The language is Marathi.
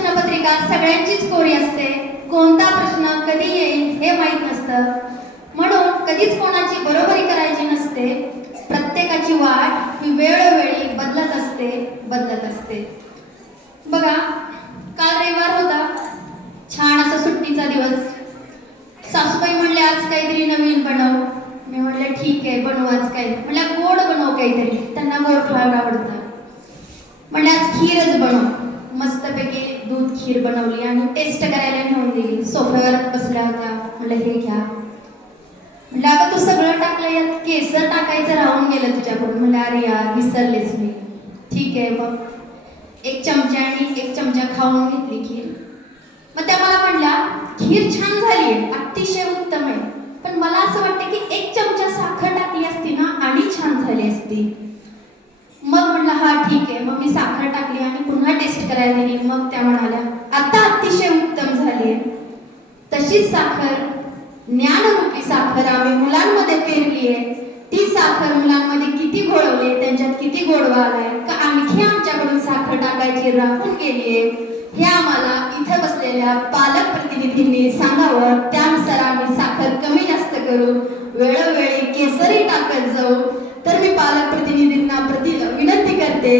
प्रश्नपत्रिका सगळ्यांचीच कोरी असते. कोणता प्रश्न कधी येईल हे माहीत नसतं. म्हणून कधीच कोणाची बरोबरी करायची नसते. प्रत्येकाची वाट ही वेळोवेळी बदलत असते. बघा, काल रविवार होता, छान असा सुट्टीचा दिवस. सासूबाई म्हणले आज काहीतरी नवीन बनव. मी म्हणलं ठीक आहे, बनवू आज काही. म्हणलं गोड बनव काहीतरी, त्यांना गोड खायला आवडतं. म्हणलं आज खीरच बनव. मस्तपैकी दूध खीर बनवली आणि टेस्ट करायला नेऊन दिली. सोफ्यावर बसल्या होत्या. म्हणलं हे घ्या. म्हणलं अगं तू सगळं टाकलं, यात केसर टाकायचं राहून गेलं तुझ्याकडून. म्हणलं अरे यार विसरलेच मी. ठीक आहे, मग एक चमचा आणि एक चमचा खाऊन घेतली खीर. मग त्या मला म्हणल्या खीर छान झाली आहे, अतिशय उत्तम आहे, पण मला असं वाटतं की एक चमचा साखर टाकली असती ना आणि छान झाली असती. मग म्हणलं हा ठीक आहे. मग मी साखर टाकली आणि पुन्हा टेस्ट करायला दिली. मग त्या म्हणाल्या आता अतिशय उत्तम झाली आहे. तशीच साखर, ज्ञानरूपी साखर आम्ही मुलांमध्ये पेरली आहे. ती साखर मुलांमध्ये किती घोळवली, त्यांच्यात किती गोडवा आलाय का आणखी आमच्याकडून साखर टाकायची राहून गेली आहे, हे आम्हाला इथे बसलेल्या पालक प्रतिनिधींनी सांगावं. त्यानुसार आम्ही साखर कमी जास्त करू, वेळोवेळी केसरही टाकत जाऊ. तर मी पालक प्रतिनिधींना विनंती करते